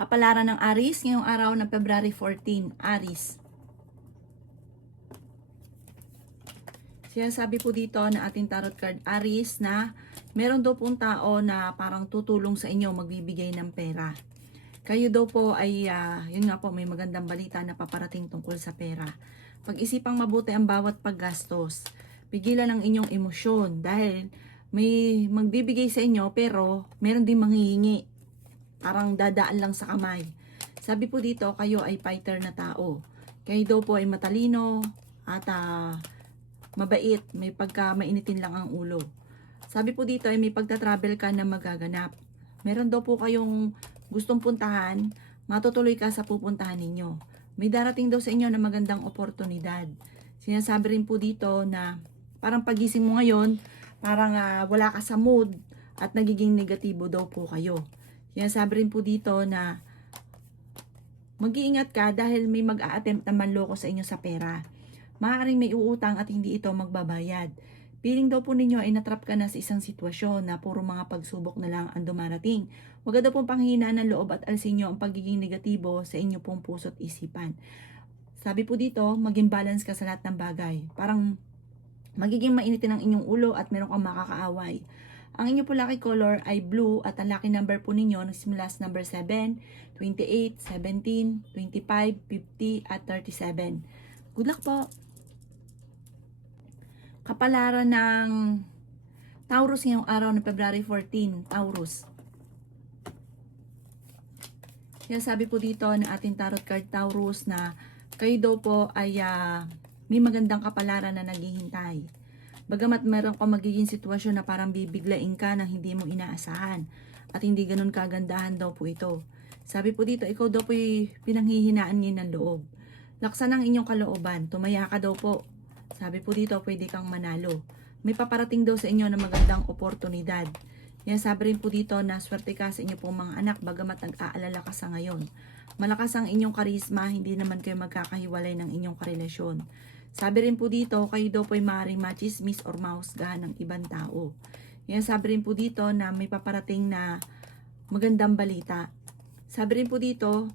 Kapalaran ng Aries ngayong araw ng February 14, Aries. Sinasabi po dito na ating tarot card Aries na meron daw pong tao na parang tutulong sa inyo, magbibigay ng pera. Kayo daw po ay, yun nga po, may magandang balita na paparating tungkol sa pera. Pag-isipang mabuti ang bawat paggastos. Pigilan ang inyong emosyon dahil may magbibigay sa inyo pero meron din manghihingi. Parang dadaan lang sa kamay. Sabi po dito, kayo ay fighter na tao. Kayo daw po ay matalino at mabait. May mainitin lang ang ulo. Sabi po dito ay may pagta-travel ka na magaganap. Meron daw po kayong gustong puntahan, matutuloy ka sa pupuntahan ninyo. May darating daw sa inyo na magandang oportunidad. Sinasabi rin po dito na parang pagising mo ngayon, parang wala ka sa mood at nagiging negatibo daw po kayo. Sinasabi rin po dito na mag-iingat ka dahil may mag-a-attempt na manloko sa inyo sa pera. Maaaring may uutang at hindi ito magbabayad. Piling daw po ninyo ay natrap ka na sa isang sitwasyon na puro mga pagsubok na lang ang dumarating. Huwag daw pong panghihina ng loob at alisin nyo ang pagiging negatibo sa inyo pong puso't isipan. Sabi po dito, maging balance ka sa lahat ng bagay. Parang magiging mainitin ang inyong ulo at meron kang makakaaway. Ang inyo po lucky color ay blue at ang lucky number po ninyo nagsimula sa number 7, 28, 17, 25, 50 at 37. Good luck po! Kapalaran ng Taurus ngayong araw ng February 14, Taurus. Sabi po dito ng ating tarot card Taurus na kayo daw po ay may magandang kapalaran na naghihintay. Bagamat meron ka magiging sitwasyon na parang bibiglain ka na hindi mo inaasahan at hindi ganun kagandahan daw po ito. Sabi po dito, ikaw daw po pinanghihinaan ngayon ng loob. Laksan ang inyong kalooban, tumaya ka daw po. Sabi po dito, pwede kang manalo. May paparating daw sa inyo na magandang oportunidad. Sabi rin po dito na swerte ka sa inyo pong mga anak bagamat nag-aalala ka sa ngayon. Malakas ang inyong karisma, hindi naman kayo magkakahiwalay ng inyong karelasyon. Sabi rin po dito, kayo daw po ay maaaring machismis or mahusgahan ng ibang tao. Sabi rin po dito na may paparating na magandang balita. Sabi rin po dito,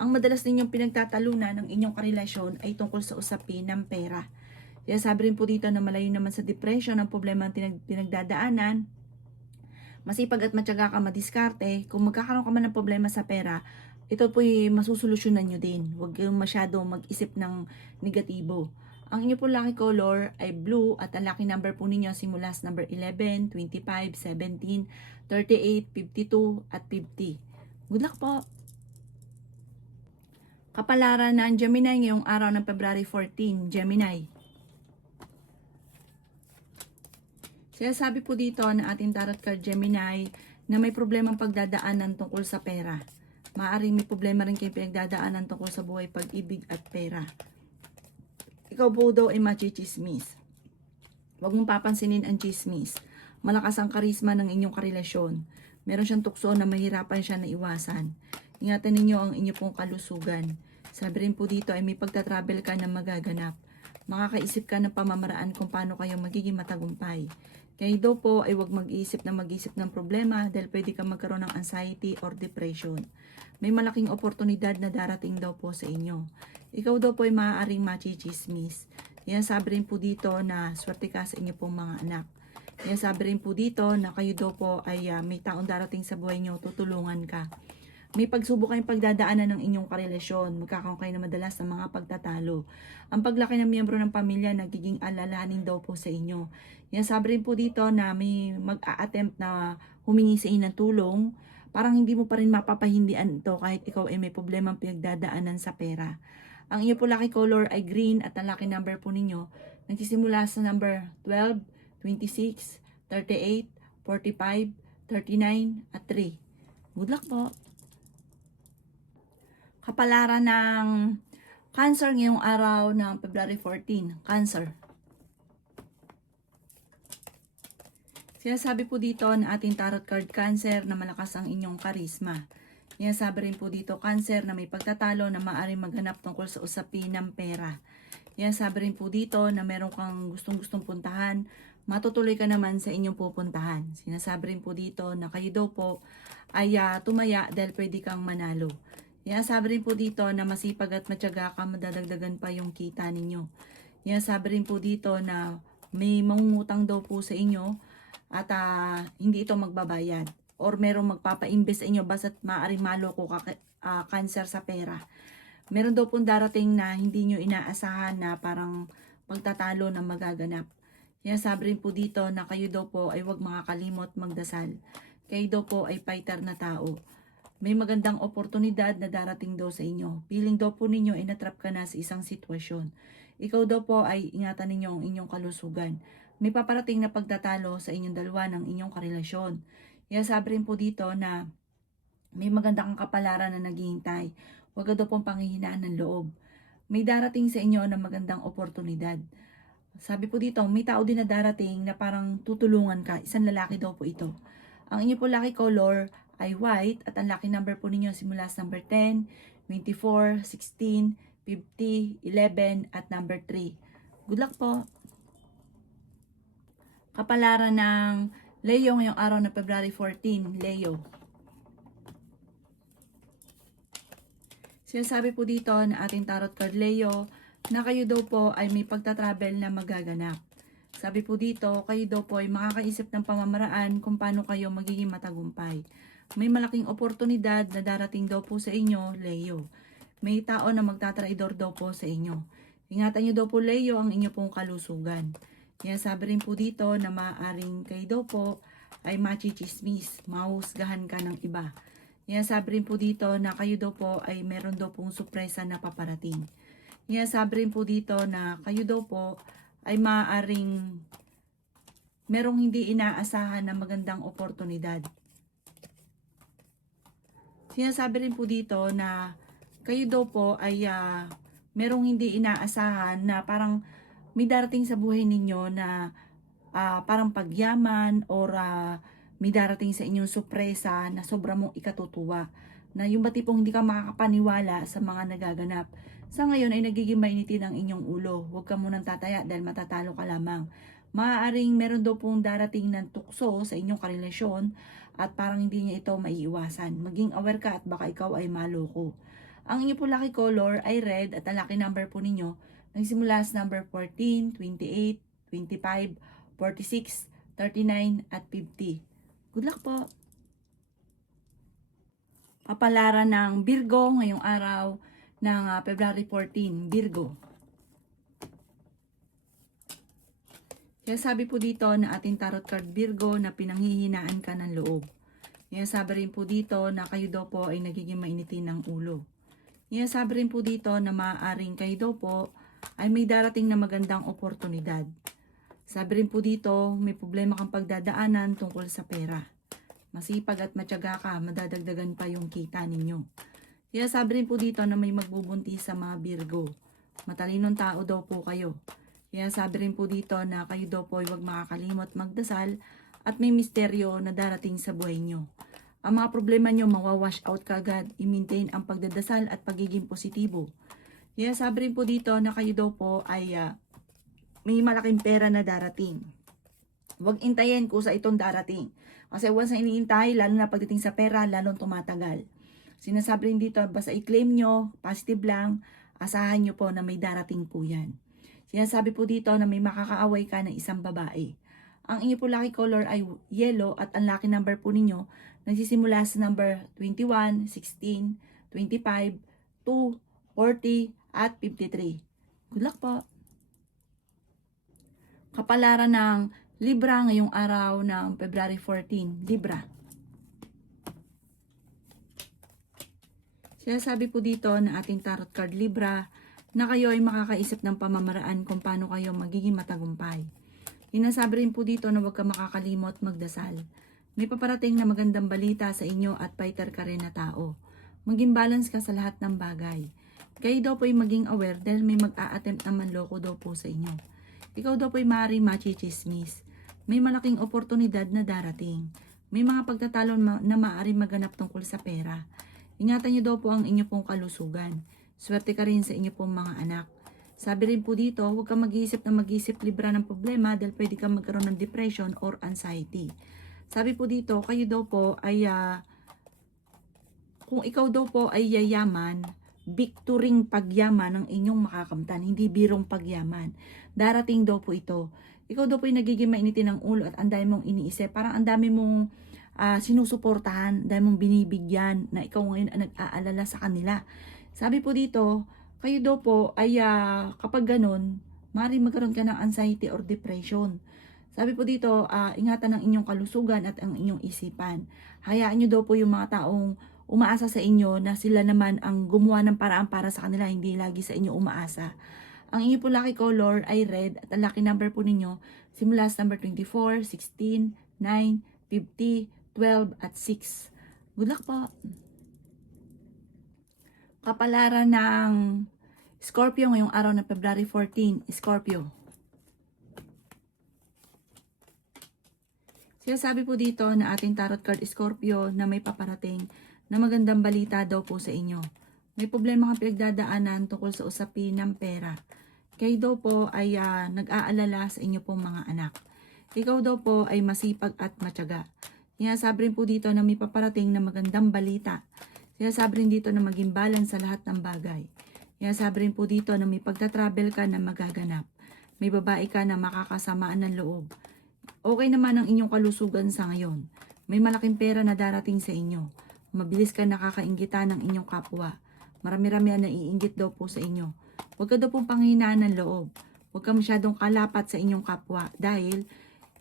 ang madalas ninyong pinagtatalunan ng inyong karelasyon ay tungkol sa usapin ng pera. Sabi rin po dito na malayo naman sa depression ang problema ang pinagdadaanan. Masipag at matyaga ka madiskarte. Kung magkakaroon ka man ng problema sa pera, ito po'y masusolusyonan nyo din. Huwag kayong masyado mag-isip ng negatibo. Ang inyo po lucky color ay blue at ang lucky number po ninyo simula sa number 11, 25, 17, 38, 52 at 50. Good luck po! Kapalaran ng Gemini ngayong araw ng February 14, Gemini. Sabi po dito na ating tarot card Gemini na may problemang pagdadaanan tungkol sa pera. Maaaring may problema rin kayo pinagdadaanan tungkol sa buhay, pag-ibig at pera. Ikaw po daw ay machichismis. Huwag mong papansinin ang chismis. Malakas ang karisma ng inyong karelasyon. Meron siyang tukso na mahirapan siya na iwasan. Ingatan ninyo ang inyong pong kalusugan. Sabi rin po dito ay may pagta-travel ka na magaganap. Makakaisip ka ng pamamaraan kung paano kayo magiging matagumpay. Kaya daw po ay huwag mag-isip ng problema dahil pwede ka magkaroon ng anxiety or depression. May malaking oportunidad na darating daw po sa inyo. Ikaw daw po ay maaaring machichismis. Sabi rin po dito na swerte ka sa inyo pong mga anak. Sabi rin po dito na kayo daw po ay may taong darating sa buhay nyo, tutulungan ka. May pagsubok kayong pagdadaanan ng inyong karelasyon. Magkakaroon kayo na madalas ng mga pagtatalo. Ang paglaki ng miyembro ng pamilya nagiging alalahanin daw po sa inyo. Sabi rin po dito na may mag-a-attempt na humingi sa inyo ng tulong. Parang hindi mo pa rin mapapahindian ito kahit ikaw ay may problemang pinagdadaanan sa pera. Ang iyo po lucky color ay green at ang lucky number po ninyo nagsisimula sa number 12, 26, 38, 45, 39 at 3. Good luck po! Kapalaran ng Cancer ngayong araw ng February 14, Cancer. Sinasabi po dito na ating tarot card Cancer na malakas ang inyong karisma. Sinasabi rin po dito Cancer na may pagtatalo na maaaring maghanap tungkol sa usapin ng pera. Sinasabi rin po dito na meron kang gustong-gustong puntahan, matutuloy ka naman sa inyong pupuntahan. Sinasabi rin po dito na kayo daw po ay tumaya dahil pwede kang manalo. Sinasabi rin po dito na masipag at matyaga ka, madadagdagan pa yung kita ninyo. Sinasabi rin po dito na may mangungutang daw po sa inyo at hindi ito magbabayad. Or merong magpapa-invest sa inyo basta't maaaring maloko ka, cancer sa pera. Meron daw pong darating na hindi nyo inaasahan na parang pagtatalo na magaganap. Sabi rin po dito na kayo daw po ay huwag makakalimot magdasal. Kayo daw po ay fighter na tao. May magandang oportunidad na darating daw sa inyo. Feeling daw po ninyo ay natrap ka na sa isang sitwasyon. Ikaw daw po ay ingatan ninyo ang inyong kalusugan. May paparating na pagtatalo sa inyong dalawa ng inyong karelasyon. Sabi rin po dito na may magandang kapalaran na naghihintay. Huwag daw pong panghihinaan ng loob. May darating sa inyo na magandang oportunidad. Sabi po dito, may tao din na darating na parang tutulungan ka. Isang lalaki daw po ito. Ang inyo po lucky color ay white at ang lucky number po ninyo simula sa number 10, 24, 16, 50, 11 at number 3. Good luck po! Kapalaran ng Leo ngayong araw na February 14, Leo. Sinasabi po dito na ating tarot card Leo na kayo daw po ay may pagta-travel na magaganap. Sabi po dito, kayo daw po ay makakaisip ng pamamaraan kung paano kayo magiging matagumpay. May malaking oportunidad na darating daw po sa inyo, Leo. May tao na magtatraidor daw po sa inyo. Ingatan nyo daw po, Leo, ang inyo pong kalusugan. Sabi rin po dito na maaaring kayo daw po ay machichismis, mahusgahan ka ng iba. Sabi rin po dito na kayo daw po ay meron daw pong surpresa na paparating. Sabi rin po dito na kayo daw po ay maaaring merong hindi inaasahan na magandang oportunidad. Sinasabi rin po dito na kayo daw po ay merong hindi inaasahan na parang may darating sa buhay ninyo na parang pagyaman or may darating sa inyong sorpresa na sobra mong ikatutuwa. Na yung ba tipong hindi ka makakapaniwala sa mga nagaganap. Sa ngayon ay nagiging mainitin ang inyong ulo. Huwag ka munang tataya dahil matatalo ka lamang. Maaaring meron daw pong darating ng tukso sa inyong karelasyon at parang hindi niya ito maiiwasan. Maging aware ka at baka ikaw ay maloko. Ang inyo po lucky color ay red at ang lucky number po ninyo nagsimula sa number 14, 28, 25, 46, 39 at 50. Good luck po! Kapalaran ng Virgo ngayong araw ng February 14, Virgo. Kaya sabi po dito na ating tarot card Virgo na pinanghihinaan ka ng loob. Kaya sabi rin po dito na kayo daw po ay nagiging mainitin ng ulo. Kaya sabi rin po dito na maaaring kayo daw po ay may darating na magandang oportunidad. Sabi rin po dito may problema kang pagdadaanan tungkol sa pera. Masipag at matyaga ka, madadagdagan pa yung kita ninyo. Kaya sabi rin po dito na may magbubuntis sa mga Virgo. Matalinong tao daw po kayo. Kaya sabi rin po dito na kayo daw po ay huwag makakalimot magdasal at may misteryo na darating sa buhay nyo. Ang mga problema nyo mawawash out kagad, i-maintain ang pagdadasal at pagiging positibo. Kaya sabi rin po dito na kayo daw po ay may malaking pera na darating. Huwag intayin kung sa itong darating. Kasi once na iniintay, lalo na pagdating sa pera, lalong tumatagal. Sinasabi rin dito, basta i-claim nyo, positive lang, asahan nyo po na may darating po yan. Sinasabi po dito na may makakaaway ka ng isang babae. Ang inyo po lucky color ay yellow at ang lucky number po ninyo nagsisimula sa number 21, 16, 25, 2, 40 at 53. Good luck po! Kapalaran ng Libra ngayong araw ng February 14, Libra. Sinasabi po dito na ating tarot card Libra na kayo ay makakaisip ng pamamaraan kung paano kayo magiging matagumpay. Sinasabi rin po dito na huwag ka makakalimot magdasal. May paparating na magandang balita sa inyo at fighter ka rin na tao. Maging balance ka sa lahat ng bagay. Kayo daw po ay maging aware dahil may mag-a-attempt na manloko daw po sa inyo. Ikaw daw po ay maaaring machichismis. May malaking oportunidad na darating. May mga pagtatalo na maaaring maganap tungkol sa pera. Ingatan niyo daw po ang inyo pong kalusugan. Swerte ka rin sa inyo pong mga anak. Sabi rin po dito, huwag kang mag-iisip libra ng problema dahil pwede kang magkaroon ng depression or anxiety. Sabi po dito, kayo daw po ay, kung ikaw daw po ay yayaman, victoring pagyaman ang inyong makakamtan, hindi birong pagyaman. Darating daw po ito. Ikaw daw po ay nagiging mainitin ng ulo at ang dami mong iniisip. Parang ang dami mong sinusuportahan, dahil mong binibigyan na ikaw ngayon ang nag-aalala sa kanila. Sabi po dito, kayo daw po ay kapag ganun, maaaring magkaroon ka ng anxiety or depression. Sabi po dito, ingatan ang inyong kalusugan at ang inyong isipan. Hayaan nyo daw po yung mga taong umaasa sa inyo na sila naman ang gumawa ng paraan para sa kanila, hindi lagi sa inyo umaasa. Ang inyo po lucky color ay red at ang lucky number po ninyo simula sa number 24, 16, 9, 50, 12 at 6. Good luck po. Kapalaran ng Scorpio ngayong araw ng February 14, Scorpio. Sinasabi po dito na ating tarot card Scorpio na may paparating na magandang balita daw po sa inyo. May problema kang pinagdadaanan tungkol sa usapin ng pera. Kayo daw po ay nag-aalala sa inyo pong mga anak. Ikaw daw po ay masipag at matyaga. Sinasabi rin po dito na may paparating na magandang balita. Sinasabi rin dito na maging balance sa lahat ng bagay. Sinasabi rin po dito na may pagta-travel ka na magaganap. May babae ka na makakasamaan ng loob. Okay naman ang inyong kalusugan sa ngayon. May malaking pera na darating sa inyo. Mabilis ka nakakainggitan ng inyong kapwa. Marami-rami ang naiinggit daw po sa inyo. Huwag ka daw pong panghinaan ng loob. Huwag ka masyadong kalapat sa inyong kapwa dahil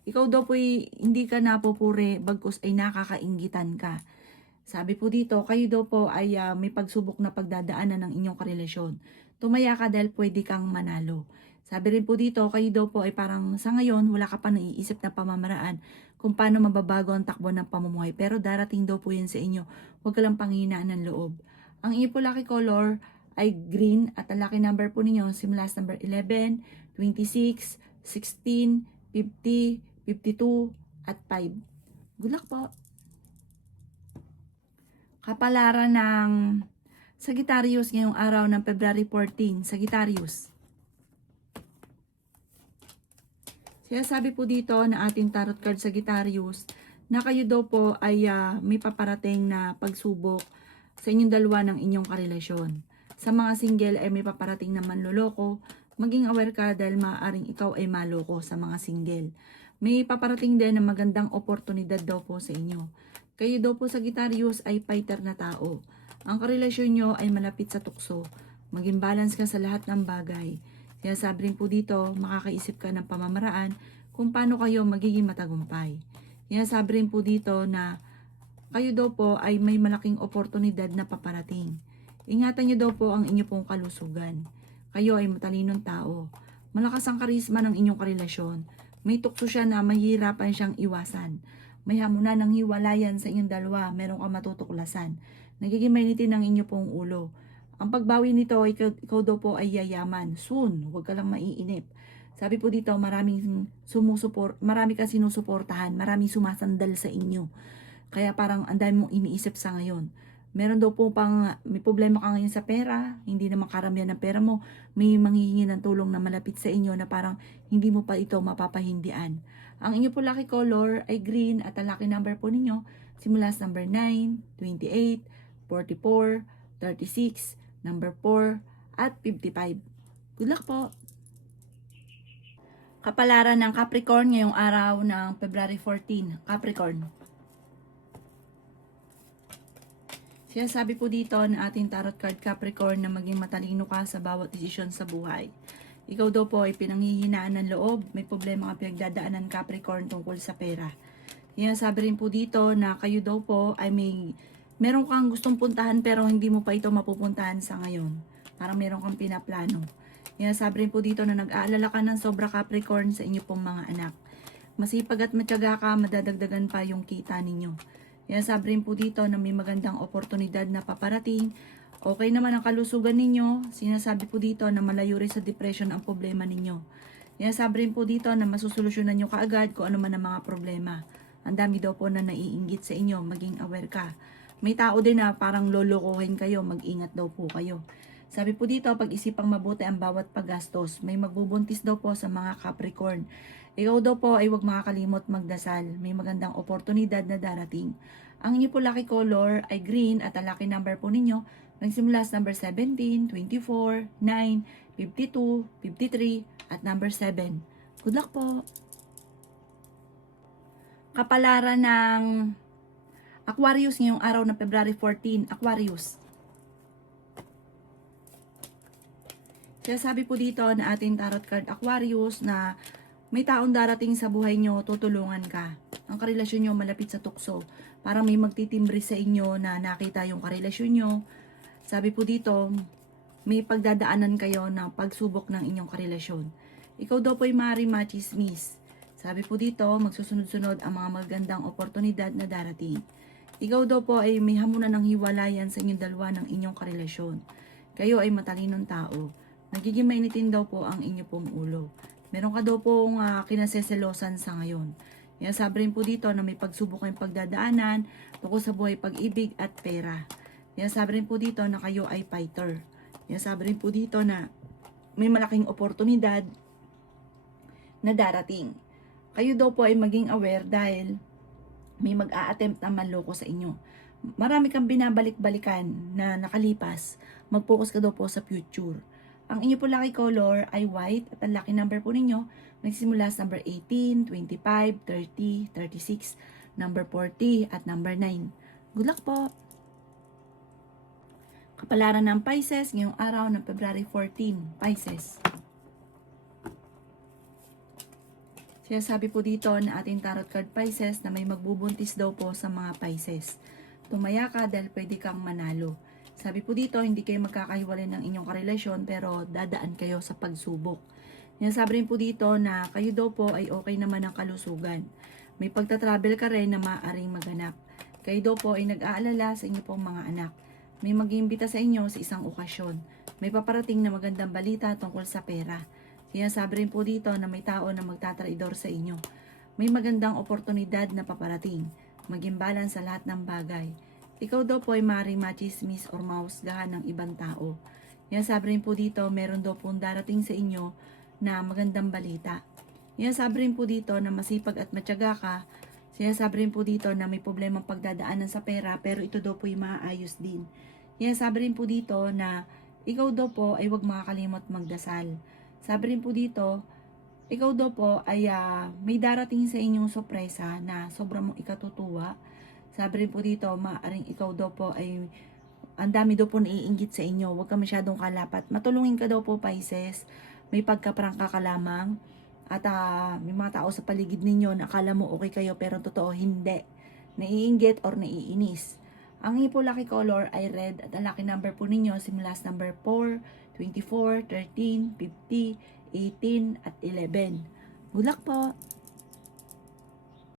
ikaw daw po hindi ka napupuri bagkus ay nakakainggitan ka. Sabi po dito, kayo daw po ay may pagsubok na pagdadaanan ng inyong karelasyon. Tumaya ka dahil pwede kang manalo. Sabi rin po dito, kayo daw po ay parang sa ngayon wala ka pa naiisip na pamamaraan kung paano mababago ang takbo ng pamumuhay. Pero darating daw po yan sa inyo. Huwag ka lang panghinaan ng loob. Ang inyo po lucky color ay green at ang lucky number po ninyo simula sa number 11, 26, 16, 50, 52 at 5. Good luck po. Kapalaran ng Sagittarius ngayong araw ng February 14, Sagittarius. Sinasabi po dito na ating tarot card Sagittarius na kayo daw po ay may paparating na pagsubok sa inyong dalawa ng inyong karelasyon. Sa mga single ay may paparating na manloloko, maging aware ka dahil maaaring ikaw ay maloko sa mga single. May paparating din na magandang oportunidad daw po sa inyo. Kayo daw po Sagittarius ay fighter na tao. Ang karelasyon nyo ay malapit sa tukso. Maging balance ka sa lahat ng bagay. Kaya sabi rin po dito, makakaisip ka ng pamamaraan kung paano kayo magiging matagumpay. Kaya sabi rin po dito na kayo daw po ay may malaking oportunidad na paparating. Ingatan nyo daw po ang inyo pong kalusugan. Kayo ay matalinong tao. Malakas ang karisma ng inyong karelasyon. May tukso siya na mahirapan siyang iwasan. May hamunan ng hiwalayan sa inyong dalawa, meron kang matutuklasan. Nagiging mainitin ang inyo pong ulo. Ang pagbawi nito, ikaw daw po ay yayaman. Soon, huwag ka lang maiinip. Sabi po dito, marami kang sinusuportahan, maraming sumasandal sa inyo. Kaya parang ang dami mong iniisip sa ngayon. Meron daw po may problema ka ngayon sa pera, hindi naman karamihan ng pera mo, may manghihingi ng tulong na malapit sa inyo na parang hindi mo pa ito mapapahindian. Ang inyo po lucky color ay green at ang lucky number po ninyo simula sa number 9, 28, 44, 36, number 4, at 55. Good luck po! Kapalaran ng Capricorn ngayong araw ng February 14, Capricorn. Sinasabi po dito na ating tarot card Capricorn na maging matalino ka sa bawat desisyon sa buhay. Ikaw daw po ay pinanghihinaan ng loob, may problema ka pinagdadaanan Capricorn tungkol sa pera. Sinasabi rin po dito na kayo daw po ay meron kang gustong puntahan pero hindi mo pa ito mapupuntahan sa ngayon. Parang meron kang pinaplano. Sinasabi rin po dito na nag-aalala ka ng sobra Capricorn sa inyo pong mga anak. Masipag at matyaga ka, madadagdagan pa yung kita ninyo. Sinasabi rin po dito na may magandang oportunidad na paparating. Okay naman ang kalusugan ninyo. Sinasabi po dito na malayo rin sa depression ang problema ninyo. Sinasabi rin po dito na masusolusyonan nyo kaagad kung ano man ang mga problema. Ang dami daw po na naiinggit sa inyo, maging aware ka. May tao din na parang lolokohin kayo, mag-ingat daw po kayo. Sabi po dito, pag-isipang mabuti ang bawat paggastos. May magbubuntis daw po sa mga Capricorn. Ikaw daw po ay huwag makakalimot magdasal. May magandang oportunidad na darating. Ang inyo po lucky color ay green at ang lucky number po ninyo nagsimula sa number 17, 24, 9, 52, 53 at number 7. Good luck po! Kapalaran ng Aquarius ngayong araw ng February 14, Aquarius. Kaya sabi po dito na ating tarot card Aquarius na may taong darating sa buhay nyo, tutulungan ka. Ang karelasyon nyo malapit sa tukso. Parang may magtitimbre sa inyo na nakita yung karelasyon nyo. Sabi po dito, may pagdadaanan kayo ng pagsubok ng inyong karelasyon. Ikaw daw po ay maaaring machismis. Sabi po dito, magsusunod-sunod ang mga magandang oportunidad na darating. Ikaw daw po ay may hamunan ng hiwalayan sa inyong dalawa ng inyong karelasyon. Kayo ay matalinong tao. Nagiging mainitin daw po ang inyo pong ulo. Meron ka daw pong kinaseselosan sa ngayon. Yan sabi rin po dito na may pagsubok kayong pagdadaanan tungkol sa buhay, pag-ibig at pera. Yan sabi rin po dito na kayo ay fighter. Yan sabi rin po dito na may malaking oportunidad na darating. Kayo daw po ay maging aware dahil may mag-a-attempt na manloko sa inyo. Marami kang binabalik-balikan na nakalipas. Mag-focus ka daw po sa future. Ang inyo po lucky color ay white at ang lucky number po ninyo nagsimula sa number 18, 25, 30, 36, number 40 at number 9. Good luck po! Kapalaran ng Pisces ngayong araw ng February 14, Pisces. Sabi po dito na ating tarot card Pisces na may magbubuntis daw po sa mga Pisces. Tumaya ka dahil pwede kang manalo. Sabi po dito, hindi kayo magkakahiwalay ng inyong karelasyon pero dadaan kayo sa pagsubok. Sabi rin po dito na kayo daw po ay okay naman ang kalusugan. May pagta-travel ka rin na maaaring maganap. Kayo daw po ay nag-aalala sa inyo pong mga anak. May mag-iimbita sa inyo sa isang okasyon. May paparating na magandang balita tungkol sa pera. Sabi rin po dito na may tao na magtatraidor sa inyo. May magandang oportunidad na paparating. Maging balance sa lahat ng bagay. Ikaw daw po ay maaaring machismis or mahusgahan ng ibang tao. Sabi rin po dito, meron daw pong darating sa inyo na magandang balita. Sabi rin po dito na masipag at matyaga ka. Sabi rin po dito na may problemang pagdadaanan sa pera pero ito daw po ay maayos din. Sabi rin po dito na ikaw daw po ay huwag makakalimot magdasal. Sabi rin po dito, ikaw daw po ay may darating sa inyong sorpresa na sobrang mong ikatutuwa. Sabi rin po dito, maaaring ikaw daw po ay ang dami daw po naiinggit sa inyo. Huwag ka masyadong kalapat. Matulungin ka daw po, Pisces. May pagkaprangka ka lamang. At may mga tao sa paligid ninyo na akala mo okay kayo pero totoo hindi. Naiinggit or naiinis. Ang inyo po lucky color ay red at ang lucky number po ninyo simula sa number 4, 24, 13, 50, 18 at 11. Good luck po!